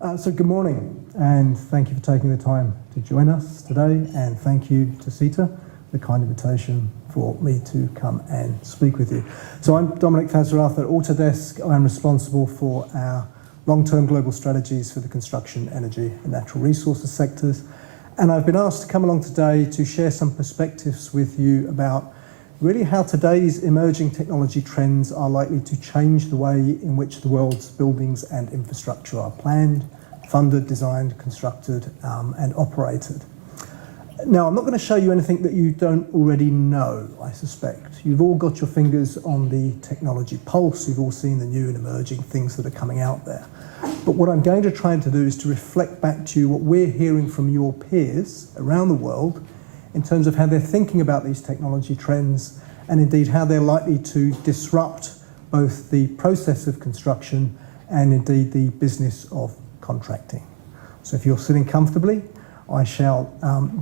So good morning, and thank you for taking the time to join us today, and thank you to CETA for the kind invitation for me to come and speak with you. So I'm Dominic Thasarathar at Autodesk. I'm responsible for our long-term global strategies for the construction, energy and natural resources sectors, and I've been asked to come along today to share some perspectives with you about really how today's emerging technology trends are likely to change the way in which the world's buildings and infrastructure are planned, funded, designed, constructed, and operated. Now, I'm not going to show you anything that you don't already know, I suspect. You've all got your fingers on the technology pulse. You've all seen the new and emerging things that are coming out there. But what I'm going to try to do is to reflect back to you what we're hearing from your peers around the world in terms of how they're thinking about these technology trends and indeed how they're likely to disrupt both the process of construction and indeed the business of contracting. So if you're sitting comfortably, I shall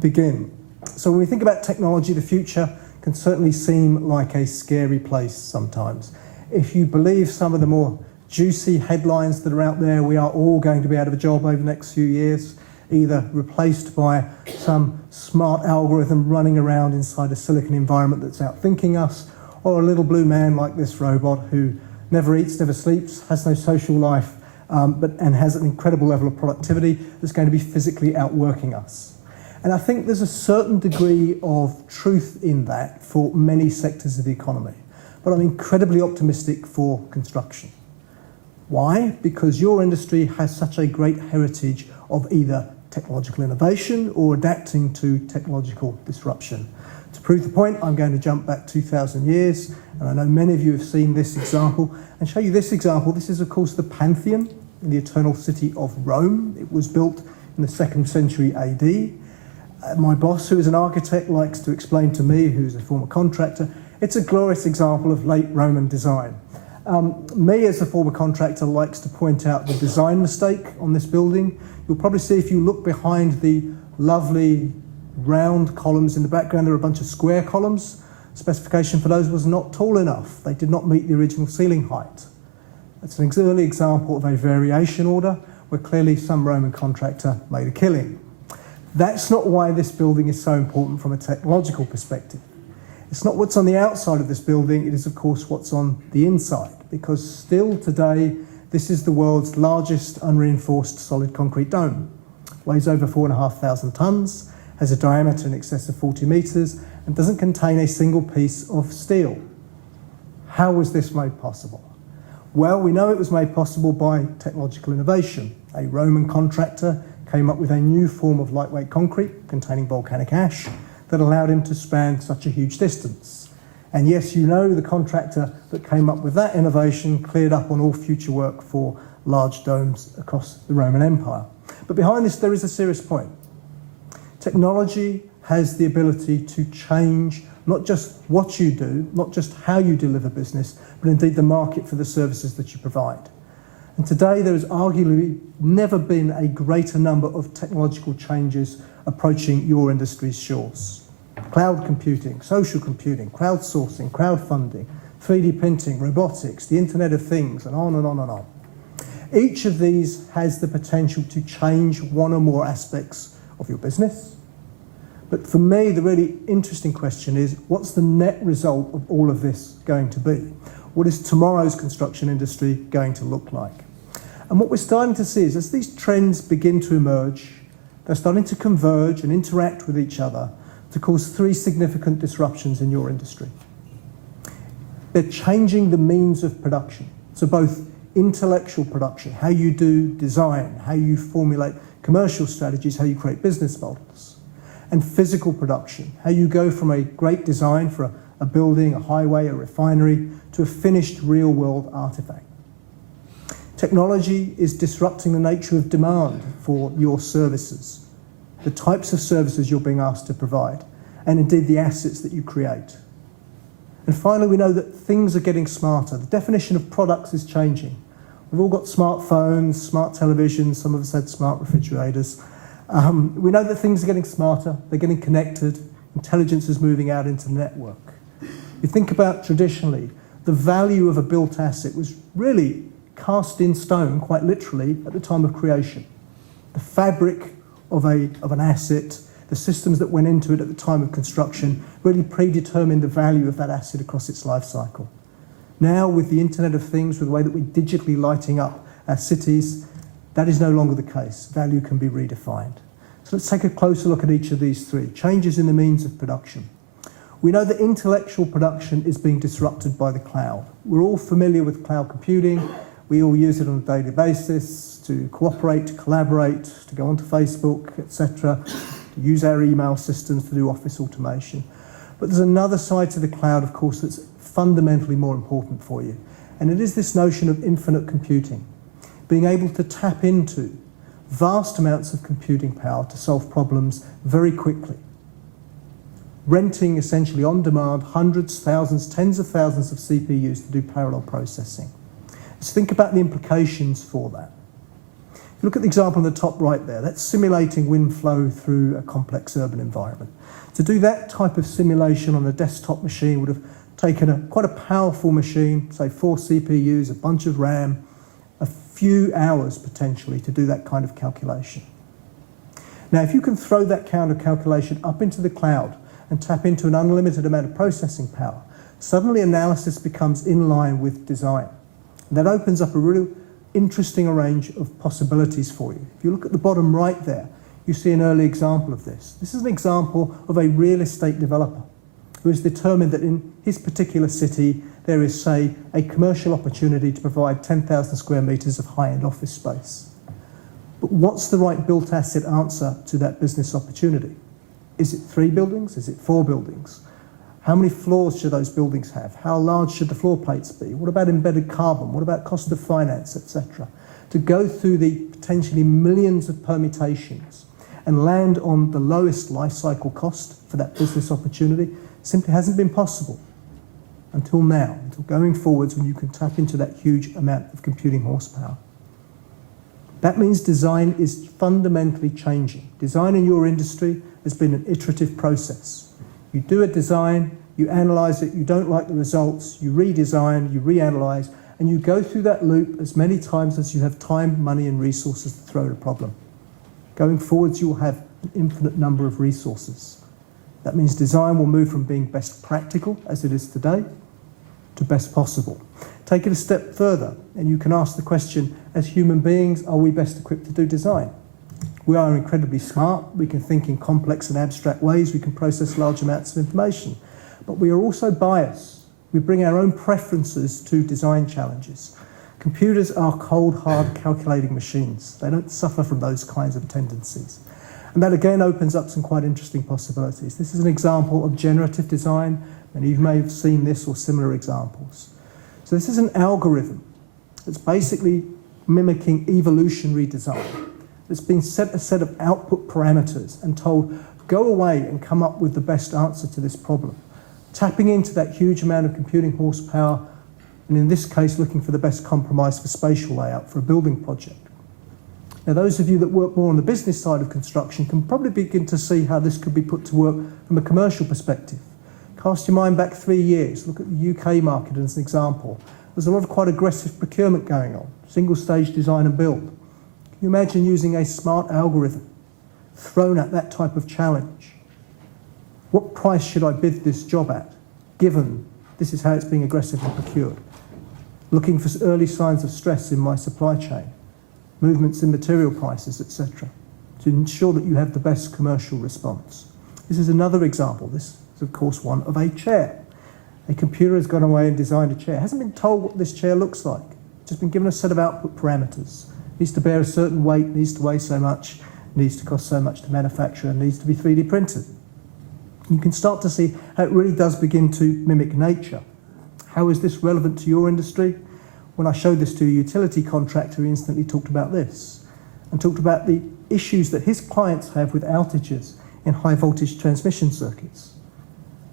begin. So when we think about technology, the future can certainly seem like a scary place sometimes. If you believe some of the more juicy headlines that are out there, we are all going to be out of a job over the next few years, either replaced by some smart algorithm running around inside a silicon environment that's outthinking us, or a little blue man like this robot who never eats, never sleeps, has no social life, and has an incredible level of productivity that's going to be physically outworking us. And I think there's a certain degree of truth in that for many sectors of the economy. But I'm incredibly optimistic for construction. Why? Because your industry has such a great heritage of either technological innovation or adapting to technological disruption. To prove the point, I'm going to jump back 2,000 years, and I know many of you have seen this example, and show you this example. This is, of course, the Pantheon in the Eternal City of Rome. It was built in the 2nd century AD. My boss, who is an architect, likes to explain to me, who's a former contractor, it's a glorious example of late Roman design. Me, as a former contractor, likes to point out the design mistake on this building. You'll probably see if you look behind the lovely round columns in the background, there are a bunch of square columns. Specification for those was not tall enough. They did not meet the original ceiling height. That's an early example of a variation order where clearly some Roman contractor made a killing. That's not why this building is so important from a technological perspective. It's not what's on the outside of this building, it is of course what's on the inside, because still today this is the world's largest unreinforced solid concrete dome. Weighs over 4,500 tonnes, has a diameter in excess of 40 metres, and doesn't contain a single piece of steel. How was this made possible? Well, we know it was made possible by technological innovation. A Roman contractor came up with a new form of lightweight concrete containing volcanic ash that allowed him to span such a huge distance. And yes, you know the contractor that came up with that innovation cleared up on all future work for large domes across the Roman Empire. But behind this, there is a serious point. Technology has the ability to change not just what you do, not just how you deliver business, but indeed the market for the services that you provide. And today there has arguably never been a greater number of technological changes approaching your industry's shores. Cloud computing, social computing, crowdsourcing, crowdfunding, 3D printing, robotics, the Internet of Things, and on and on and on. Each of these has the potential to change one or more aspects of your business. But for me, the really interesting question is, what's the net result of all of this going to be? What is tomorrow's construction industry going to look like? And what we're starting to see is as these trends begin to emerge, they're starting to converge and interact with each other to cause 3 significant disruptions in your industry. They're changing the means of production. So both intellectual production, how you do design, how you formulate commercial strategies, how you create business models, and physical production, how you go from a great design for a building, a highway, a refinery, to a finished real-world artifact. Technology is disrupting the nature of demand for your services, the types of services you're being asked to provide, and indeed the assets that you create. And finally, we know that things are getting smarter. The definition of products is changing. We've all got smartphones, smart televisions, some of us had smart refrigerators. We know that things are getting smarter, they're getting connected, intelligence is moving out into the network. You think about traditionally, the value of a built asset was really cast in stone, quite literally, at the time of creation. The fabric of an asset, the systems that went into it at the time of construction, really predetermined the value of that asset across its life cycle. Now, with the Internet of Things, with the way that we're digitally lighting up our cities, that is no longer the case. Value can be redefined. So let's take a closer look at each of these three. Changes in the means of production. We know that intellectual production is being disrupted by the cloud. We're all familiar with cloud computing. We all use it on a daily basis to cooperate, to collaborate, to go onto Facebook, etc., to use our email systems to do office automation. But there's another side to the cloud, of course, that's fundamentally more important for you. And it is this notion of infinite computing, being able to tap into vast amounts of computing power to solve problems very quickly. Renting essentially on demand hundreds, thousands, tens of thousands of CPUs to do parallel processing. Let's think about the implications for that. If you look at the example on the top right there, that's simulating wind flow through a complex urban environment. To do that type of simulation on a desktop machine would have taken quite a powerful machine, say 4 CPUs, a bunch of RAM, a few hours potentially to do that kind of calculation. Now, if you can throw that kind of calculation up into the cloud and tap into an unlimited amount of processing power, suddenly analysis becomes in line with design. And that opens up a really interesting range of possibilities for you. If you look at the bottom right there, you see an early example of this. This is an example of a real estate developer who has determined that in his particular city there is, say, a commercial opportunity to provide 10,000 square metres of high-end office space. But what's the right built asset answer to that business opportunity? Is it 3 buildings? Is it 4 buildings? How many floors should those buildings have? How large should the floor plates be? What about embedded carbon? What about cost of finance, etc.? To go through the potentially millions of permutations and land on the lowest life cycle cost for that business opportunity simply hasn't been possible until now, until going forwards when you can tap into that huge amount of computing horsepower. That means design is fundamentally changing. Design in your industry has been an iterative process. You do a design, you analyse it, you don't like the results, you redesign, you reanalyse, and you go through that loop as many times as you have time, money and resources to throw at a problem. Going forwards, you will have an infinite number of resources. That means design will move from being best practical, as it is today, to best possible. Take it a step further, and you can ask the question, as human beings, are we best equipped to do design? We are incredibly smart, we can think in complex and abstract ways, we can process large amounts of information, but we are also biased. We bring our own preferences to design challenges. Computers are cold, hard, calculating machines. They don't suffer from those kinds of tendencies. And that again opens up some quite interesting possibilities. This is an example of generative design, and you may have seen this or similar examples. So this is an algorithm that's basically mimicking evolutionary design. It's been set a set of output parameters and told, go away and come up with the best answer to this problem. Tapping into that huge amount of computing horsepower, and in this case, looking for the best compromise for spatial layout for a building project. Now, those of you that work more on the business side of construction can probably begin to see how this could be put to work from a commercial perspective. Cast your mind back 3 years, look at the UK market as an example. There's a lot of quite aggressive procurement going on, single stage design and build. Can you imagine using a smart algorithm thrown at that type of challenge? What price should I bid this job at, given this is how it's being aggressively procured? Looking for early signs of stress in my supply chain, movements in material prices, etc., to ensure that you have the best commercial response. This is another example. This is, of course, one of a chair. A computer has gone away and designed a chair. It hasn't been told what this chair looks like. It's just been given a set of output parameters. It needs to bear a certain weight, needs to weigh so much, needs to cost so much to manufacture, and needs to be 3D printed. You can start to see how it really does begin to mimic nature. How is this relevant to your industry? When I showed this to a utility contractor, he instantly talked about this and talked about the issues that his clients have with outages in high voltage transmission circuits.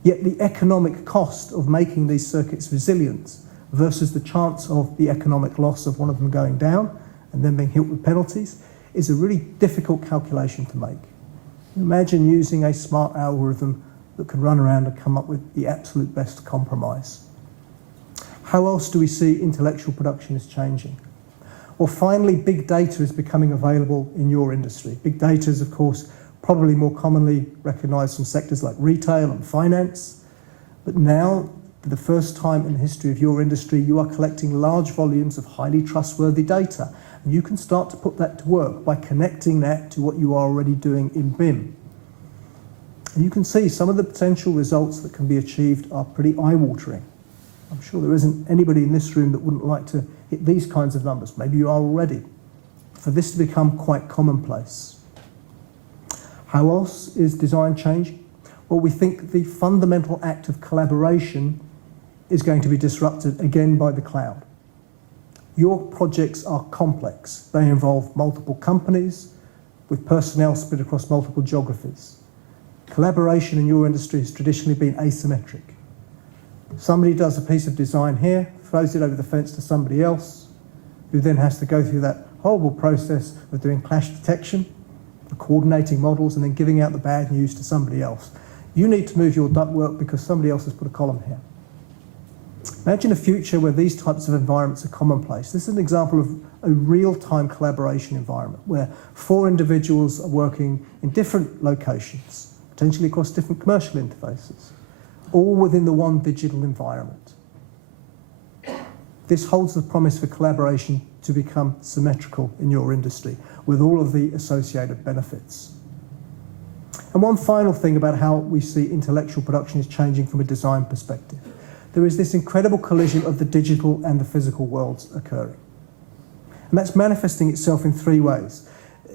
Yet the economic cost of making these circuits resilient versus the chance of the economic loss of one of them going down and then being hit with penalties is a really difficult calculation to make. Imagine using a smart algorithm that can run around and come up with the absolute best compromise. How else do we see intellectual production is changing? Or finally, big data is becoming available in your industry. Big data is, of course, probably more commonly recognised from sectors like retail and finance. But now, for the first time in the history of your industry, you are collecting large volumes of highly trustworthy data. And you can start to put that to work by connecting that to what you are already doing in BIM. And you can see some of the potential results that can be achieved are pretty eye-watering. I'm sure there isn't anybody in this room that wouldn't like to hit these kinds of numbers. Maybe you are already. For this to become quite commonplace. How else is design changing? Well, we think the fundamental act of collaboration is going to be disrupted again by the cloud. Your projects are complex. They involve multiple companies with personnel split across multiple geographies. Collaboration in your industry has traditionally been asymmetric. Somebody does a piece of design here, throws it over the fence to somebody else, who then has to go through that horrible process of doing clash detection, coordinating models, and then giving out the bad news to somebody else. You need to move your ductwork because somebody else has put a column here. Imagine a future where these types of environments are commonplace. This is an example of a real-time collaboration environment where 4 individuals are working in different locations, potentially across different commercial interfaces, all within the one digital environment. This holds the promise for collaboration to become symmetrical in your industry with all of the associated benefits. And one final thing about how we see intellectual production is changing from a design perspective. There is this incredible collision of the digital and the physical worlds occurring. And that's manifesting itself in 3 ways.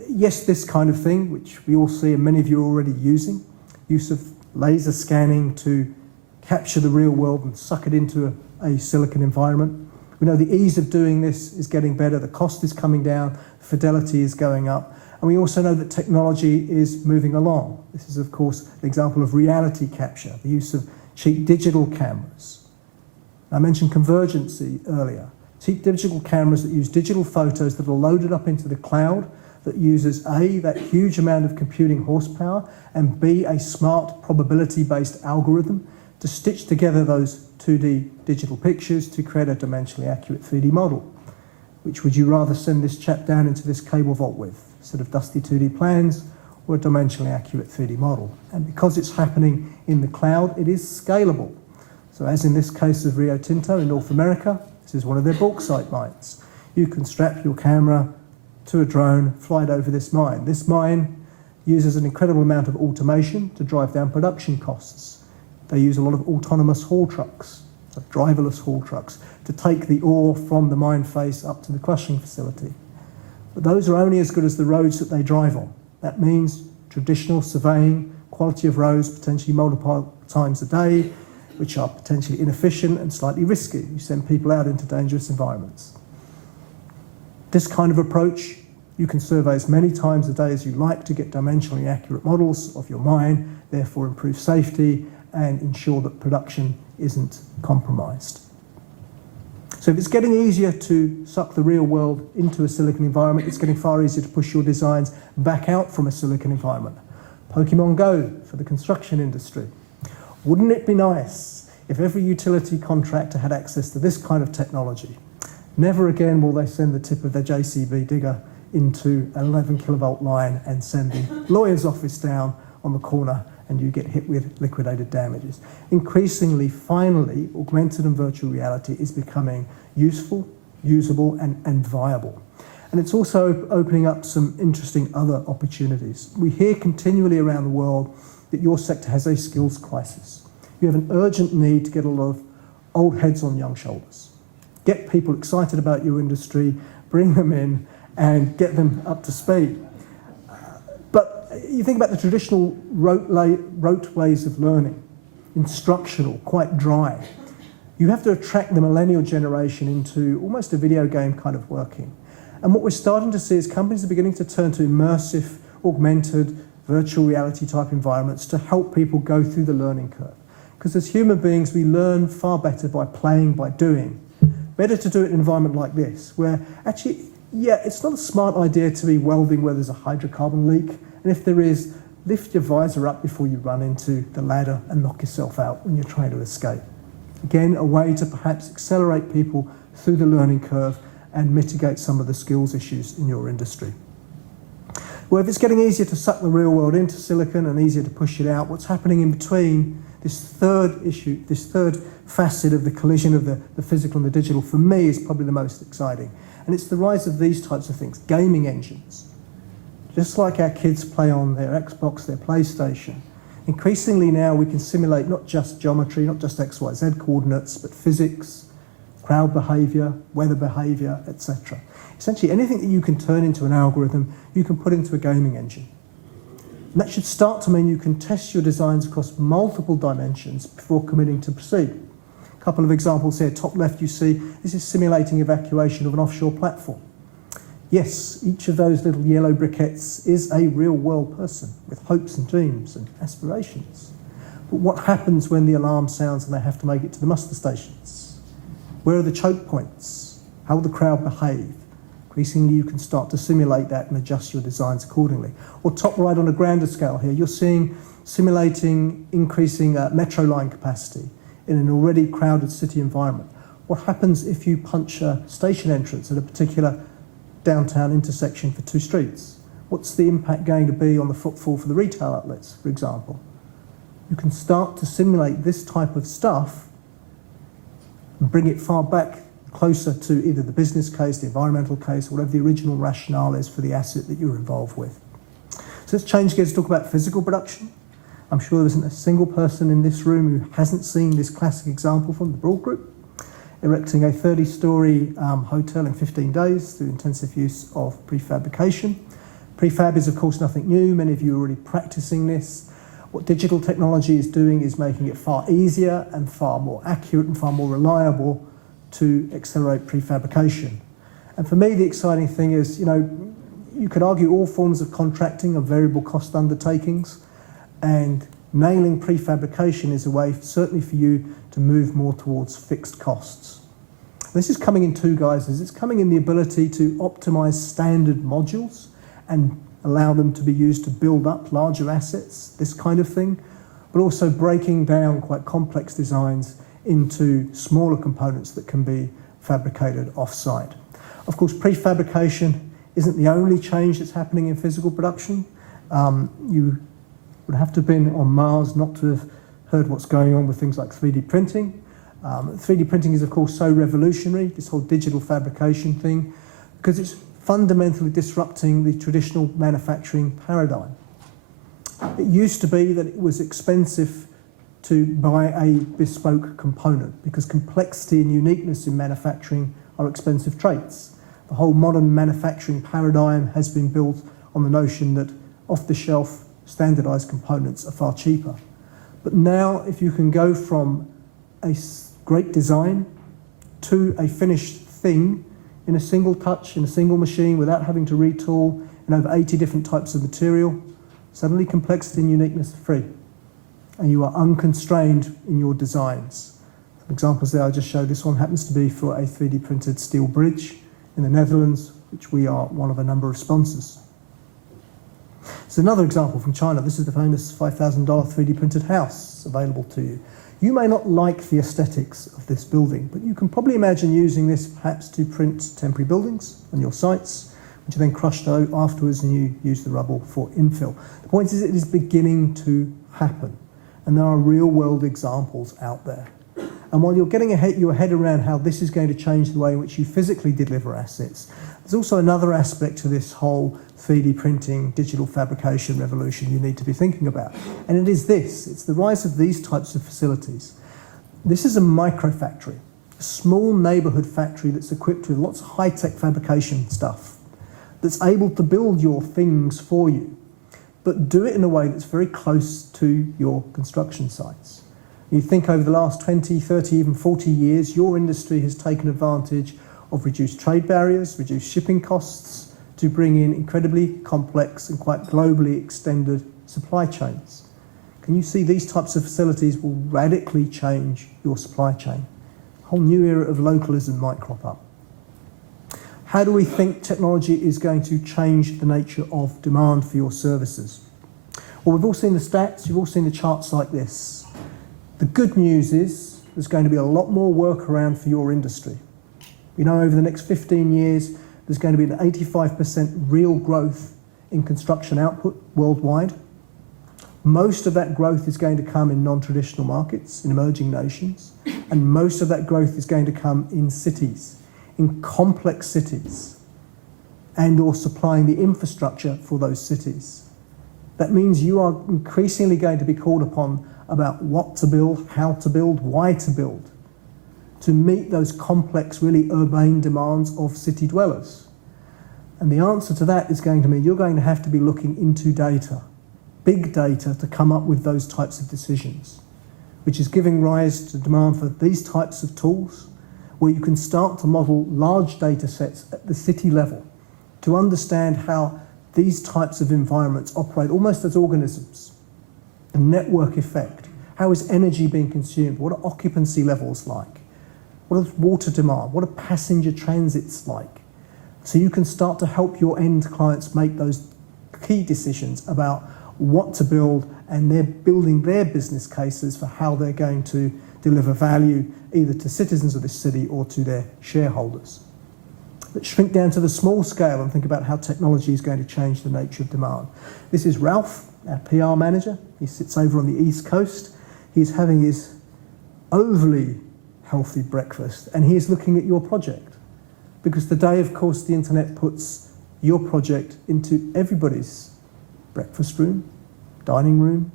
Yes, this kind of thing, which we all see and many of you are already using, use of laser scanning to capture the real world and suck it into a silicon environment. We know the ease of doing this is getting better, the cost is coming down, fidelity is going up, and we also know that technology is moving along. This is, of course, an example of reality capture, the use of cheap digital cameras. I mentioned convergency earlier. Cheap digital cameras that use digital photos that are loaded up into the cloud, that uses A, that huge amount of computing horsepower, and B, a smart probability-based algorithm to stitch together those 2D digital pictures to create a dimensionally accurate 3D model. Which would you rather send this chap down into this cable vault with? Instead of dusty 2D plans or a dimensionally accurate 3D model? And because it's happening in the cloud, it is scalable. So as in this case of Rio Tinto in North America, this is one of their bauxite mines. You can strap your camera to a drone, fly it over this mine. This mine uses an incredible amount of automation to drive down production costs. They use a lot of autonomous haul trucks, so driverless haul trucks, to take the ore from the mine face up to the crushing facility. But those are only as good as the roads that they drive on. That means traditional surveying, quality of roads potentially multiple times a day, which are potentially inefficient and slightly risky. You send people out into dangerous environments. This kind of approach, you can survey as many times a day as you like to get dimensionally accurate models of your mine, therefore improve safety and ensure that production isn't compromised. So if it's getting easier to suck the real world into a silicon environment, it's getting far easier to push your designs back out from a silicon environment. Pokemon Go for the construction industry. Wouldn't it be nice if every utility contractor had access to this kind of technology? Never again will they send the tip of their JCB digger into an 11 kilovolt line and send the lawyer's office down on the corner and you get hit with liquidated damages. Increasingly, finally, augmented and virtual reality is becoming useful, usable, and viable. And it's also opening up some interesting other opportunities. We hear continually around the world that your sector has a skills crisis. You have an urgent need to get a lot of old heads on young shoulders. Get people excited about your industry, bring them in, and get them up to speed. But you think about the traditional rote ways of learning, instructional, quite dry. You have to attract the millennial generation into almost a video game kind of working. And what we're starting to see is companies are beginning to turn to immersive, augmented, virtual reality type environments to help people go through the learning curve. Because as human beings, we learn far better by playing, by doing. Better to do it in an environment like this, where actually, yeah, it's not a smart idea to be welding where there's a hydrocarbon leak. And if there is, lift your visor up before you run into the ladder and knock yourself out when you're trying to escape. Again, a way to perhaps accelerate people through the learning curve and mitigate some of the skills issues in your industry. Well, if it's getting easier to suck the real world into silicon and easier to push it out, what's happening in between, this third issue, this third facet of the collision of the physical and the digital, for me, is probably the most exciting. And it's the rise of these types of things, gaming engines. Just like our kids play on their Xbox, their PlayStation, increasingly now we can simulate not just geometry, not just X, Y, Z coordinates, but physics, crowd behaviour, weather behaviour, etc. Essentially, anything that you can turn into an algorithm, you can put into a gaming engine. And that should start to mean you can test your designs across multiple dimensions before committing to proceed. A couple of examples here. Top left you see, this is simulating evacuation of an offshore platform. Yes, each of those little yellow briquettes is a real-world person with hopes and dreams and aspirations. But what happens when the alarm sounds and they have to make it to the muster stations? Where are the choke points? How will the crowd behave? Increasingly, you can start to simulate that and adjust your designs accordingly. Or top right on a grander scale here, you're seeing simulating increasing metro line capacity in an already crowded city environment. What happens if you punch a station entrance at a particular downtown intersection for two streets? What's the impact going to be on the footfall for the retail outlets, for example? You can start to simulate this type of stuff and bring it far back closer to either the business case, the environmental case, or whatever the original rationale is for the asset that you're involved with. So let's change gears to talk about physical production. I'm sure there isn't a single person in this room who hasn't seen this classic example from the Broad Group, erecting a 30-storey hotel in 15 days through intensive use of prefabrication. Prefab is, of course, nothing new. Many of you are already practicing this. What digital technology is doing is making it far easier and far more accurate and far more reliable to accelerate prefabrication. And for me, the exciting thing is, you could argue all forms of contracting are variable cost undertakings, and nailing prefabrication is a way, certainly for you, to move more towards fixed costs. This is coming in two guises. It's coming in the ability to optimize standard modules and allow them to be used to build up larger assets, this kind of thing, but also breaking down quite complex designs into smaller components that can be fabricated off-site. Of course, prefabrication isn't the only change that's happening in physical production. You would have to have been on Mars not to have heard what's going on with things like 3D printing. 3D printing is, of course, so revolutionary, this whole digital fabrication thing, because it's fundamentally disrupting the traditional manufacturing paradigm. It used to be that it was expensive to buy a bespoke component because complexity and uniqueness in manufacturing are expensive traits. The whole modern manufacturing paradigm has been built on the notion that off-the-shelf standardised components are far cheaper. But now, if you can go from a great design to a finished thing in a single touch, in a single machine, without having to retool in over 80 different types of material, suddenly complexity and uniqueness are free. And you are unconstrained in your designs. Some examples there I just showed. This one happens to be for a 3D printed steel bridge in the Netherlands, which we are one of a number of sponsors. It's another example from China. This is the famous $5,000 3D printed house available to you. You may not like the aesthetics of this building, but you can probably imagine using this perhaps to print temporary buildings on your sites, which are then crushed out afterwards and you use the rubble for infill. The point is it is beginning to happen, and there are real-world examples out there. And while you're getting your head around how this is going to change the way in which you physically deliver assets, there's also another aspect to this whole 3D printing, digital fabrication revolution you need to be thinking about. And it is this. It's the rise of these types of facilities. This is a microfactory, a small neighbourhood factory that's equipped with lots of high-tech fabrication stuff, that's able to build your things for you, but do it in a way that's very close to your construction sites. You think over the last 20, 30, even 40 years, your industry has taken advantage of reduced trade barriers, reduced shipping costs, to bring in incredibly complex and quite globally extended supply chains. Can you see these types of facilities will radically change your supply chain? A whole new era of localism might crop up. How do we think technology is going to change the nature of demand for your services? Well, we've all seen the stats, you've all seen the charts like this. The good news is there's going to be a lot more work around for your industry. We know over the next 15 years, there's going to be an 85% real growth in construction output worldwide. Most of that growth is going to come in non-traditional markets, in emerging nations, and most of that growth is going to come in cities, in complex cities, and or supplying the infrastructure for those cities. That means you are increasingly going to be called upon about what to build, how to build, why to build, to meet those complex, really urbane demands of city dwellers. And the answer to that is going to mean you're going to have to be looking into data, big data, to come up with those types of decisions, which is giving rise to demand for these types of tools, where you can start to model large data sets at the city level to understand how these types of environments operate almost as organisms. The network effect. How is energy being consumed? What are occupancy levels like? What is water demand? What are passenger transits like? So you can start to help your end clients make those key decisions about what to build, and they're building their business cases for how they're going to deliver value either to citizens of this city or to their shareholders. Let's shrink down to the small scale and think about how technology is going to change the nature of demand. This is Ralph, our PR manager. He sits over on the East Coast. He's having his overly healthy breakfast, and he's looking at your project. Because today, of course, the internet puts your project into everybody's breakfast room, dining room,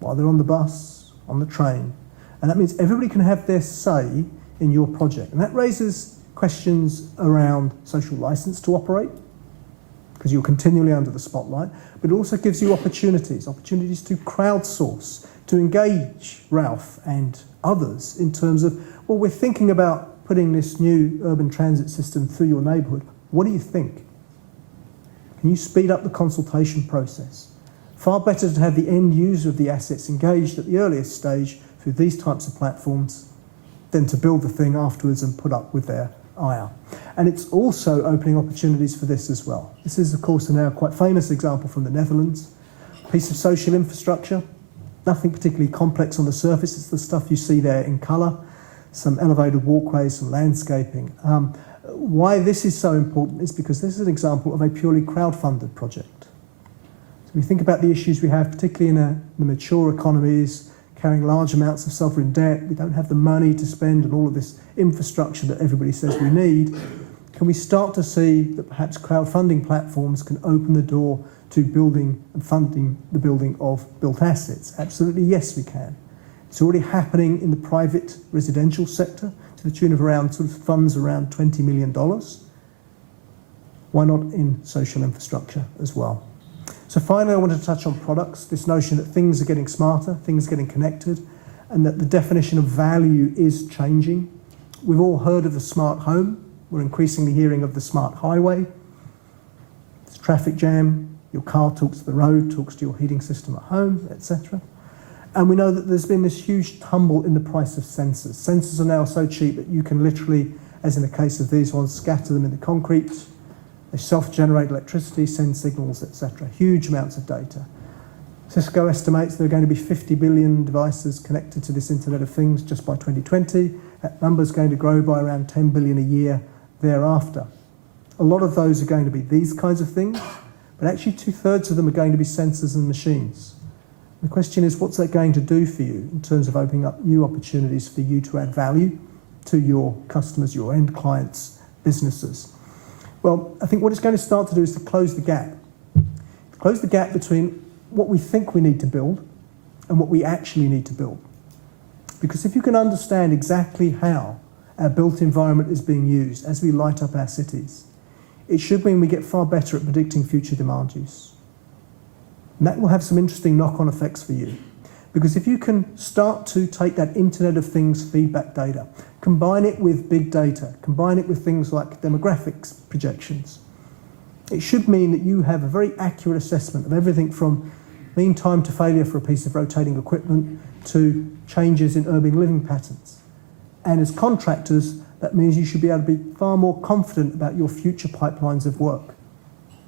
while they're on the bus, on the train. And that means everybody can have their say in your project. And that raises questions around social license to operate, because you're continually under the spotlight, but it also gives you opportunities to crowdsource, to engage Ralph and others in terms of, well, we're thinking about putting this new urban transit system through your neighbourhood. What do you think? Can you speed up the consultation process? Far better to have the end user of the assets engaged at the earliest stage through these types of platforms than to build the thing afterwards and put up with their ire. And it's also opening opportunities for this as well. This is, of course, a now quite famous example from the Netherlands. A piece of social infrastructure, nothing particularly complex on the surface. It's the stuff you see there in colour, some elevated walkways, some landscaping. Why this is so important is because this is an example of a purely crowdfunded project. So we think about the issues we have, particularly in the mature economies, carrying large amounts of sovereign debt. We don't have the money to spend on all of this infrastructure that everybody says we need. Can we start to see that perhaps crowdfunding platforms can open the door to building and funding the building of built assets? Absolutely, yes, we can. It's already happening in the private residential sector to the tune of around sort of funds around $20 million. Why not in social infrastructure as well? So finally, I wanted to touch on products, this notion that things are getting smarter, things are getting connected, and that the definition of value is changing. We've all heard of the smart home. We're increasingly hearing of the smart highway. It's a traffic jam. Your car talks to the road, talks to your heating system at home, etc. And we know that there's been this huge tumble in the price of sensors. Sensors are now so cheap that you can literally, as in the case of these ones, scatter them in the concrete. They self-generate electricity, send signals, etc. Huge amounts of data. Cisco estimates there are going to be 50 billion devices connected to this Internet of Things just by 2020. That number is going to grow by around 10 billion a year thereafter. A lot of those are going to be these kinds of things, but actually 2/3 of them are going to be sensors and machines. The question is, what's that going to do for you in terms of opening up new opportunities for you to add value to your customers, your end clients, businesses? Well, I think what it's going to start to do is to close the gap. Close the gap between what we think we need to build and what we actually need to build. Because if you can understand exactly how our built environment is being used as we light up our cities, it should mean we get far better at predicting future demand use. And that will have some interesting knock-on effects for you. Because if you can start to take that Internet of Things feedback data, combine it with big data, combine it with things like demographics projections, it should mean that you have a very accurate assessment of everything from mean time to failure for a piece of rotating equipment to changes in urban living patterns. And as contractors, that means you should be able to be far more confident about your future pipelines of work.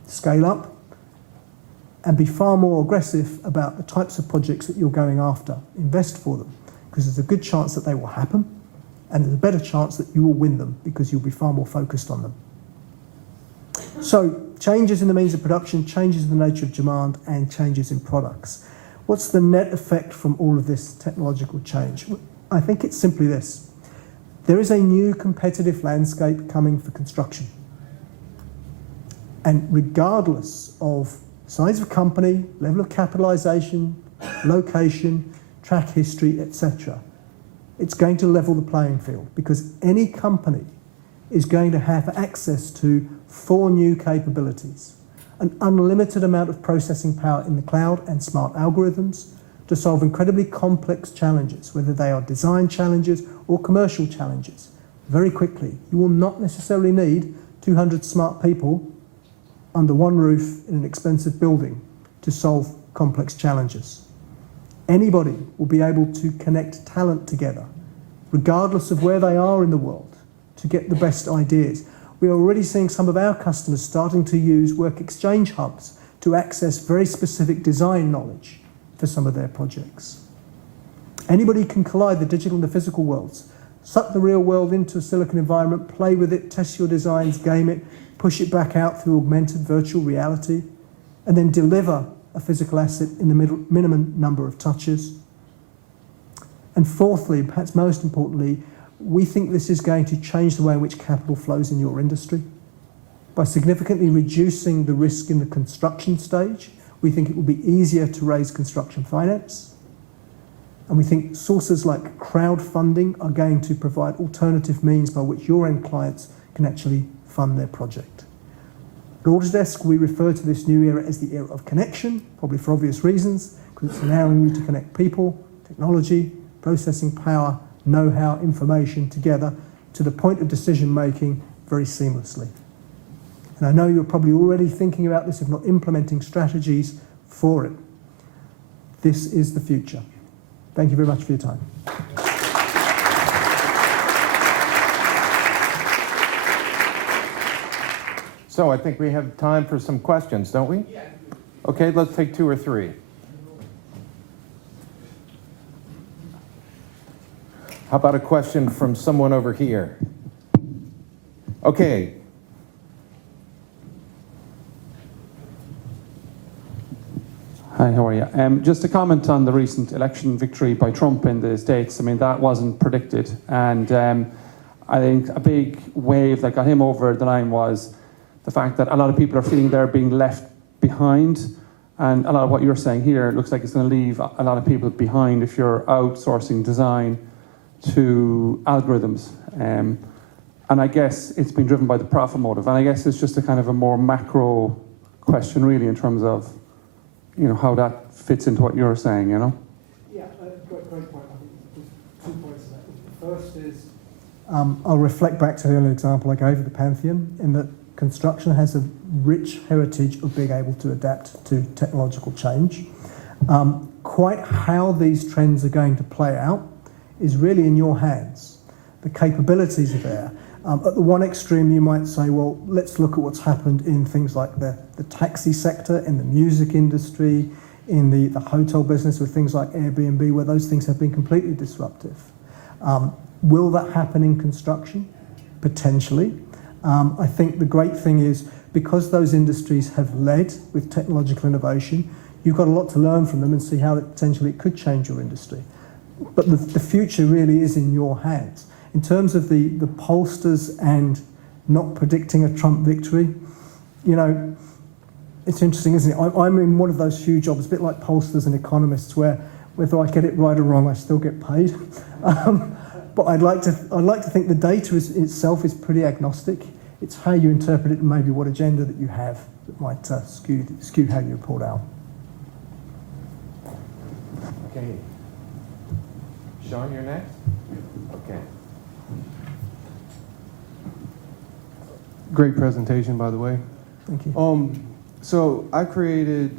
Scale up and be far more aggressive about the types of projects that you're going after. Invest for them, because there's a good chance that they will happen. And there's a better chance that you will win them because you'll be far more focused on them. So changes in the means of production, changes in the nature of demand, and changes in products. What's the net effect from all of this technological change? I think it's simply this. There is a new competitive landscape coming for construction. And regardless of size of company, level of capitalisation, location, track history, etc., it's going to level the playing field because any company is going to have access to 4 new capabilities: an unlimited amount of processing power in the cloud and smart algorithms to solve incredibly complex challenges, whether they are design challenges or commercial challenges, very quickly. You will not necessarily need 200 smart people under one roof in an expensive building to solve complex challenges. Anybody will be able to connect talent together, regardless of where they are in the world, to get the best ideas. We are already seeing some of our customers starting to use work exchange hubs to access very specific design knowledge for some of their projects. Anybody can collide the digital and the physical worlds, suck the real world into a silicon environment, play with it, test your designs, game it, push it back out through augmented virtual reality, and then deliver a physical asset in the minimum number of touches. And fourthly, perhaps most importantly, we think this is going to change the way in which capital flows in your industry. By significantly reducing the risk in the construction stage, we think it will be easier to raise construction finance. And we think sources like crowdfunding are going to provide alternative means by which your end clients can actually fund their project. At Autodesk, we refer to this new era as the era of connection, probably for obvious reasons, because it's allowing you to connect people, technology, processing power, know-how, information together to the point of decision-making very seamlessly. And I know you're probably already thinking about this, if not implementing strategies for it. This is the future. Thank you very much for your time. So I think we have time for some questions, don't we? Yeah. Okay, let's take 2 or 3. How about a question from someone over here? Okay. Hi, how are you? Just a comment on the recent election victory by Trump in the States. I mean, that wasn't predicted. And I think a big wave that got him over the line was the fact that a lot of people are feeling they're being left behind. And a lot of what you're saying here looks like it's going to leave a lot of people behind if you're outsourcing design to algorithms. And I guess it's been driven by the profit motive. And I guess it's just a kind of a more macro question, really, in terms of, you know, how that fits into what you're saying, you know? Yeah, great point. I think there's 2 points to that. The first is, I'll reflect back to the earlier example I gave of the Pantheon, in that construction has a rich heritage of being able to adapt to technological change. Quite how these trends are going to play out is really in your hands. The capabilities are there. At the one extreme, you might say, well, let's look at what's happened in things like the taxi sector, in the music industry, in the hotel business with things like Airbnb, where those things have been completely disruptive. Will that happen in construction? Potentially. I think the great thing is, because those industries have led with technological innovation, you've got a lot to learn from them and see how potentially it could change your industry. But the future really is in your hands. In terms of the pollsters and not predicting a Trump victory, you know, it's interesting, isn't it? I'm in one of those few jobs, a bit like pollsters and economists, where whether I get it right or wrong, I still get paid. But I'd like to think the data itself is pretty agnostic. It's how you interpret it and maybe what agenda that you have that might skew how you report out. Okay. Sean, you're next? Okay. Great presentation, by the way. Thank you. So I created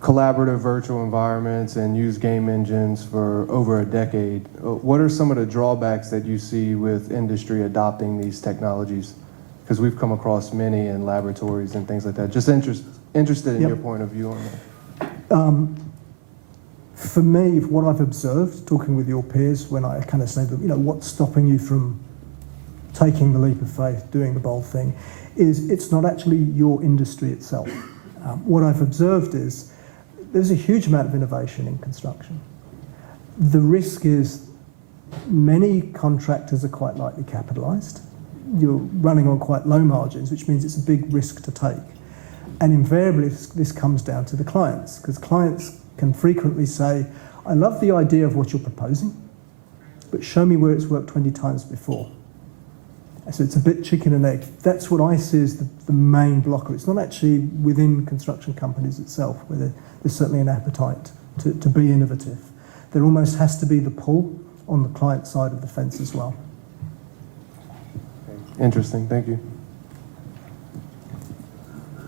collaborative virtual environments and used game engines for over a decade. What are some of the drawbacks that you see with industry adopting these technologies? Because we've come across many in laboratories and things like that. Just interested in your point of view on that. For me, what I've observed, talking with your peers, when I kind of say to them, what's stopping you from taking the leap of faith, doing the bold thing, is it's not actually your industry itself. What I've observed is there's a huge amount of innovation in construction. The risk is many contractors are quite lightly capitalised. You're running on quite low margins, which means it's a big risk to take. And invariably, this comes down to the clients, because clients can frequently say, I love the idea of what you're proposing, but show me where it's worked 20 times before. So it's a bit chicken and egg. That's what I see as the main blocker. It's not actually within construction companies itself, where there's certainly an appetite to be innovative. There almost has to be the pull on the client side of the fence as well. Interesting, thank you.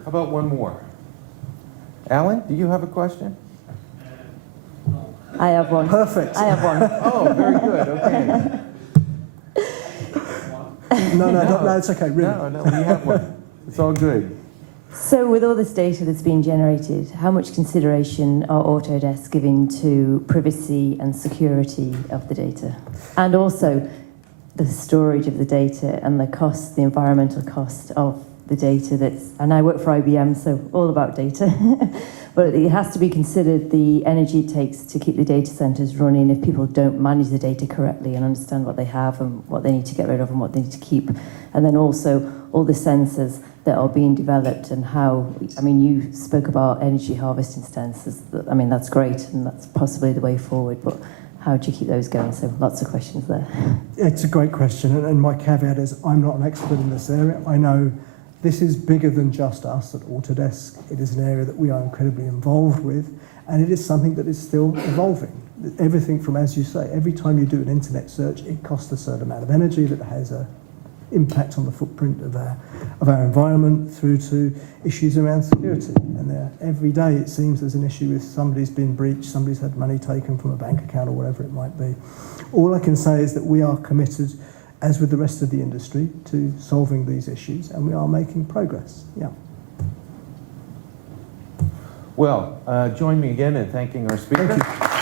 How about one more? Alan, do you have a question? I have one. Perfect. I have one. Oh, very good, okay. No, it's okay, really. No, we have one. It's all good. So with all this data that's being generated, how much consideration are Autodesk giving to privacy and security of the data? And also the storage of the data and the cost, the environmental cost of the data that's, and I work for IBM, so all about data. But it has to be considered the energy it takes to keep the data centers running if people don't manage the data correctly and understand what they have and what they need to get rid of and what they need to keep. And then also all the sensors that are being developed and how, I mean, you spoke about energy harvesting sensors. I mean, that's great and that's possibly the way forward, but how do you keep those going? So lots of questions there. It's a great question, and my caveat is I'm not an expert in this area. I know this is bigger than just us at Autodesk. It is an area that we are incredibly involved with, and it is something that is still evolving. Everything from, as you say, every time you do an internet search, it costs a certain amount of energy that has an impact on the footprint of our environment, through to issues around security. And every day it seems there's an issue with somebody's been breached, somebody's had money taken from a bank account or whatever it might be. All I can say is that we are committed, as with the rest of the industry, to solving these issues, and we are making progress. Yeah. Well, join me again in thanking our speaker. Thank you.